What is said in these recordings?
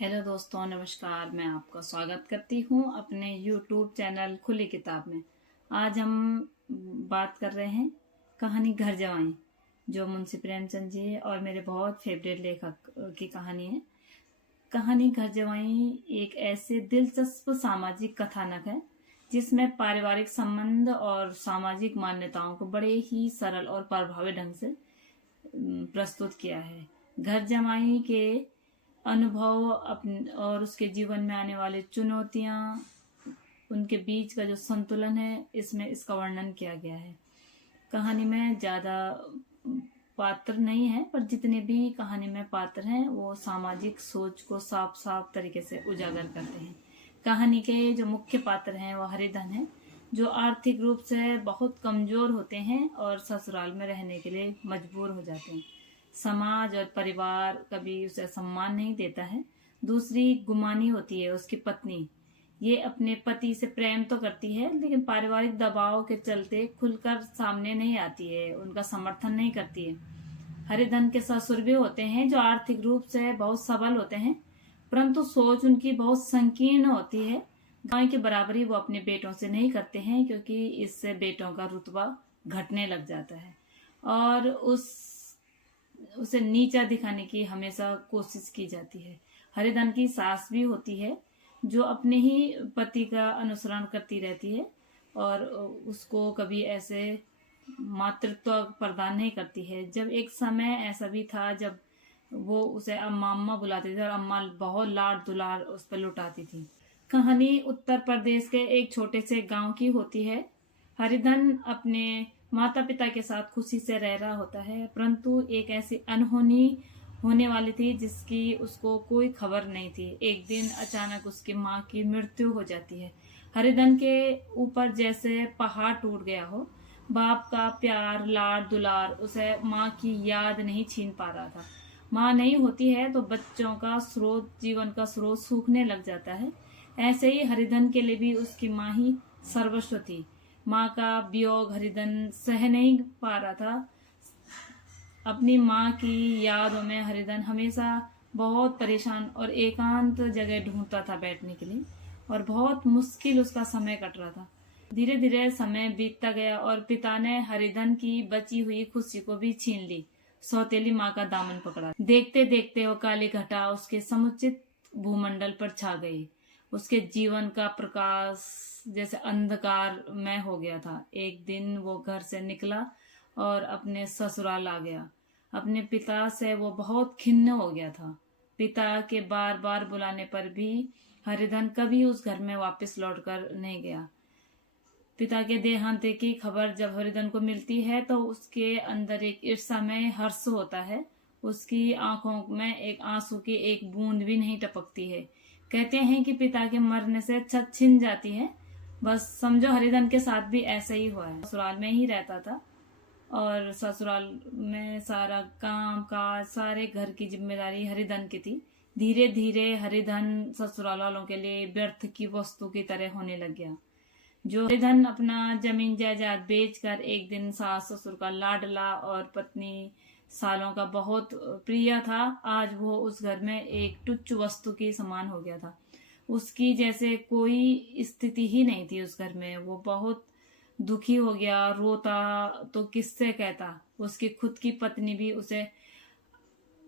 Hello दोस्तों, नमस्कार। मैं आपका स्वागत करती हूँ अपने YouTube चैनल खुली किताब में। आज हम बात कर रहे हैं कहानी घर जवाई, जो मुंशी प्रेमचंद जी और मेरे बहुत फेवरेट लेखक की कहानी है। कहानी घर जवाई एक ऐसे दिलचस्प सामाजिक कथानक है जिसमें पारिवारिक संबंध और सामाजिक मान्यताओं को बड़े ही सरल और प्रभावी ढंग से प्रस्तुत किया है। घर जमाई के अनुभव अपने और उसके जीवन में आने वाली चुनौतियां, उनके बीच का जो संतुलन है, इसमें इसका वर्णन किया गया है। कहानी में ज़्यादा पात्र नहीं है, पर जितने भी कहानी में पात्र हैं वो सामाजिक सोच को साफ साफ तरीके से उजागर करते हैं। कहानी के जो मुख्य पात्र हैं वो हरिधन है, जो आर्थिक रूप से बहुत कमजोर होते हैं और ससुराल में रहने के लिए मजबूर हो जाते हैं। समाज और परिवार कभी उसे सम्मान नहीं देता है। दूसरी गुमानी होती है उसकी पत्नी। ये अपने पति से प्रेम तो करती है, लेकिन पारिवारिक दबाव के चलते खुलकर सामने नहीं आती है, उनका समर्थन नहीं करती है। हरिधन के ससुर भी होते हैं जो आर्थिक रूप से बहुत सबल होते हैं, परंतु सोच उनकी बहुत संकीर्ण होती है। गाय की बराबरी वो अपने बेटों से नहीं करते हैं, क्योंकि इससे बेटों का रुतबा घटने लग जाता है और उसे नीचा दिखाने की हमेशा कोशिश की जाती है। हरिधन की सास भी होती है जो अपने ही पति का अनुसरण करती रहती है और उसको कभी ऐसे मातृत्व प्रदान नहीं करती है। जब एक समय ऐसा भी था जब वो उसे अम्मा अम्मा बुलाती थी और अम्मा बहुत लाड दुलार उस पर लुटाती थी। कहानी उत्तर प्रदेश के एक छोटे से गांव की होती है। हरिधन अपने माता पिता के साथ खुशी से रह रहा होता है, परंतु एक ऐसी अनहोनी होने वाली थी जिसकी उसको कोई खबर नहीं थी। एक दिन अचानक उसकी माँ की मृत्यु हो जाती है। हरिधन के ऊपर जैसे पहाड़ टूट गया हो। बाप का प्यार, लाड दुलार उसे माँ की याद नहीं छीन पा रहा था। माँ नहीं होती है तो बच्चों का स्रोत, जीवन का स्रोत सूखने लग जाता है। ऐसे ही हरिधन के लिए भी उसकी माँ ही सर्वस्व थी। माँ का वियोग हरिधन सह नहीं पा रहा था। अपनी माँ की यादों में हरिधन हमेशा बहुत परेशान और एकांत जगह ढूंढता था बैठने के लिए, और बहुत मुश्किल उसका समय कट रहा था। धीरे धीरे समय बीतता गया और पिता ने हरिधन की बची हुई खुशी को भी छीन ली। सौतेली माँ का दामन पकड़ा। देखते देखते वो काली घटा उसके समुचित भूमंडल पर छा गई। उसके जीवन का प्रकाश जैसे अंधकार में हो गया था। एक दिन वो घर से निकला और अपने ससुराल आ गया। अपने पिता से वो बहुत खिन्न हो गया था। पिता के बार बार बुलाने पर भी हरिधन कभी उस घर में वापस लौटकर नहीं गया। पिता के देहांत की खबर जब हरिधन को मिलती है तो उसके अंदर एक ईर्ष्यामय हर्ष होता है। उसकी आंखों में एक आंसू की एक बूंद भी नहीं टपकती है। कहते हैं कि पिता के मरने से छत छिन जाती है। बस समझो हरिधन के साथ भी ऐसा ही हुआ है। ससुराल में ही रहता था और ससुराल में सारा काम काज, सारे घर की जिम्मेदारी हरिधन की थी। धीरे धीरे हरिधन ससुराल वालों के लिए व्यर्थ की वस्तु की तरह होने लग गया। जो हरिधन अपना जमीन जायदाद बेचकर एक दिन सास ससुर का लाडला और पत्नी सालों का बहुत प्रिय था, आज वो उस घर में एक तुच्छ वस्तु की समान हो गया था। उसकी जैसे कोई स्थिति ही नहीं थी उस घर में। वो बहुत दुखी हो गया, रोता तो किससे कहता। उसकी खुद की पत्नी भी उसे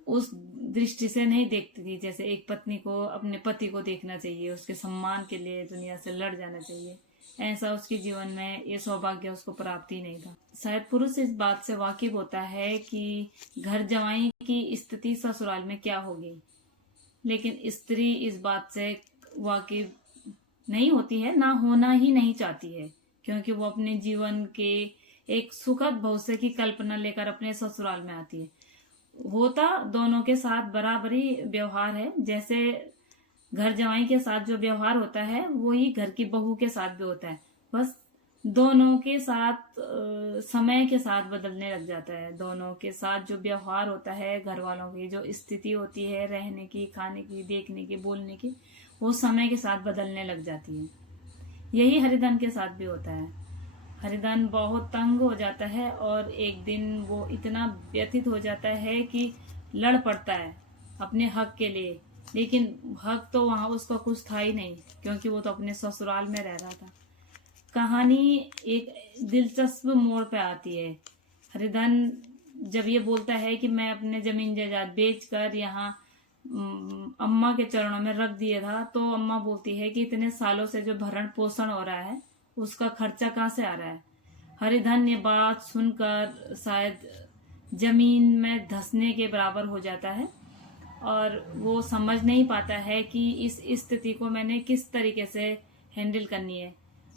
उस दृष्टि से नहीं देखती थी जैसे एक पत्नी को अपने पति को देखना चाहिए, उसके सम्मान के लिए दुनिया से लड़ जाना चाहिए। ऐसा उसके जीवन में ये सौभाग्य उसको प्राप्त ही नहीं था। शायद पुरुष इस बात से वाकिफ होता है कि घर जवाई की स्थिति ससुराल में क्या होगी, लेकिन स्त्री इस बात से वाकिफ नहीं होती है, ना होना ही नहीं चाहती है, क्योंकि वो अपने जीवन के एक सुखद भविष्य की कल्पना लेकर अपने ससुराल में आती है। होता दोनों के साथ बराबरी व्यवहार है। जैसे घर जवाई के साथ जो व्यवहार होता है वही घर की बहू के साथ भी होता है। बस दोनों के साथ समय के साथ बदलने लग जाता है। दोनों के साथ जो व्यवहार होता है, घर वालों की जो स्थिति होती है रहने की, खाने की, देखने की, बोलने की, वो समय के साथ बदलने लग जाती है। यही हरिधन के साथ भी होता है। हरिधन बहुत तंग हो जाता है और एक दिन वो इतना व्यथित हो जाता है कि लड़ पड़ता है अपने हक के लिए। लेकिन हक तो वहां उसका कुछ था ही नहीं, क्योंकि वो तो अपने ससुराल में रह रहा था। कहानी एक दिलचस्प मोड़ पे आती है। हरिधन जब ये बोलता है कि मैं अपने जमीन जायदाद बेचकर यहाँ अम्मा के चरणों में रख दिया था, तो अम्मा बोलती है कि इतने सालों से जो भरण पोषण हो रहा है उसका खर्चा कहाँ से आ रहा है। हरिधन ये बात सुनकर शायद जमीन में धंसने के बराबर हो जाता है और वो समझ नहीं पाता है कि इस स्थिति को मैंने किस तरीके से हैंडल करनी है।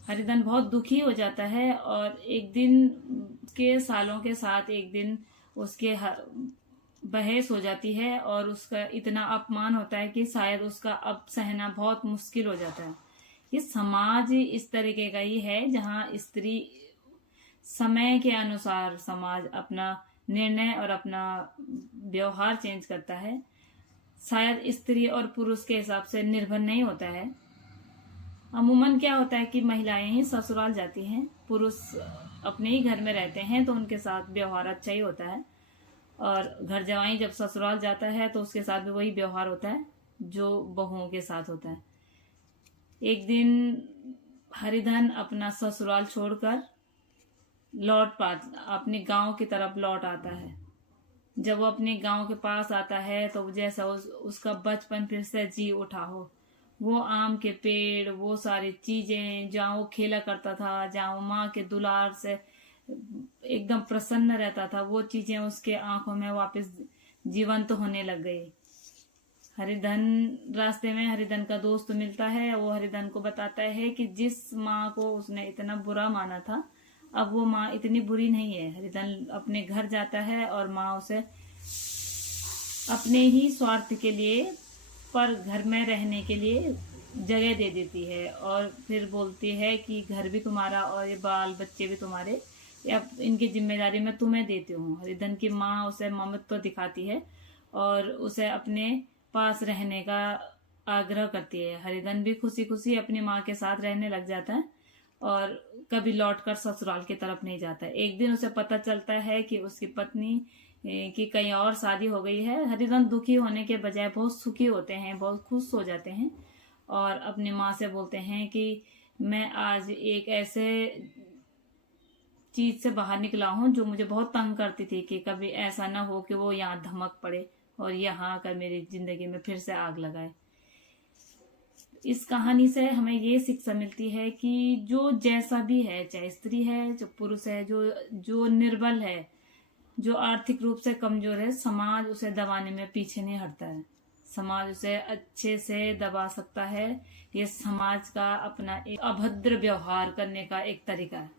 हरिधन बहुत दुखी हो जाता है और एक दिन के सालों के साथ एक दिन उसके बहस हो जाती है और उसका इतना अपमान होता है कि शायद उसका अब सहना बहुत मुश्किल हो जाता है। ये समाज इस तरीके का ही है जहाँ स्त्री समय के अनुसार समाज अपना निर्णय और अपना व्यवहार चेंज करता है, शायद स्त्री और पुरुष के हिसाब से निर्भर नहीं होता है। अमूमन क्या होता है कि महिलाएं ही ससुराल जाती हैं, पुरुष अपने ही घर में रहते हैं तो उनके साथ व्यवहार अच्छा ही होता है, और घर जवाई जब ससुराल जाता है तो उसके साथ भी वही व्यवहार होता है जो बहुओं के साथ होता है। एक दिन हरिधन अपना ससुराल छोड़कर अपने गांव की तरफ लौट आता है। जब वो अपने गांव के पास आता है तो जैसा उसका बचपन फिर से जी उठा हो। वो आम के पेड़, वो सारी चीजें जहाँ वो खेला करता था, जहाँ वो माँ के दुलार से एकदम प्रसन्न रहता था, वो चीजें उसके आंखों में वापस जीवंत होने लग गई। रास्ते में हरिधन का दोस्त मिलता है। वो हरिधन को बताता है कि जिस माँ को उसने इतना बुरा माना था, अब वो माँ इतनी बुरी नहीं है। हरिधन अपने घर जाता है और माँ उसे अपने ही स्वार्थ के लिए पर घर में रहने के लिए जगह दे देती है और फिर बोलती है कि घर भी तुम्हारा और ये बाल बच्चे भी तुम्हारे, अब इनकी जिम्मेदारी मैं तुम्हें देती हूँ। हरिधन की माँ उसे ममत्व दिखाती है और उसे अपने पास रहने का आग्रह करती है। हरिधन भी खुशी खुशी अपनी माँ के साथ रहने लग जाता है और कभी लौटकर ससुराल की तरफ नहीं जाता है। एक दिन उसे पता चलता है कि उसकी पत्नी की कहीं और शादी हो गई है। हरिधन दुखी होने के बजाय बहुत सुखी होते हैं, बहुत खुश हो जाते हैं और अपनी माँ से बोलते हैं कि मैं आज एक ऐसे चीज से बाहर निकला हूँ जो मुझे बहुत तंग करती थी, कि कभी ऐसा ना हो कि वो यहाँ धमक पड़े और यहाँ आकर मेरी जिंदगी में फिर से आग लगाए। इस कहानी से हमें ये शिक्षा मिलती है कि जो जैसा भी है, चाहे स्त्री है, जो पुरुष है, जो निर्बल है, जो आर्थिक रूप से कमजोर है, समाज उसे दबाने में पीछे नहीं हटता है। समाज उसे अच्छे से दबा सकता है। ये समाज का अपना एक अभद्र व्यवहार करने का एक तरीका है।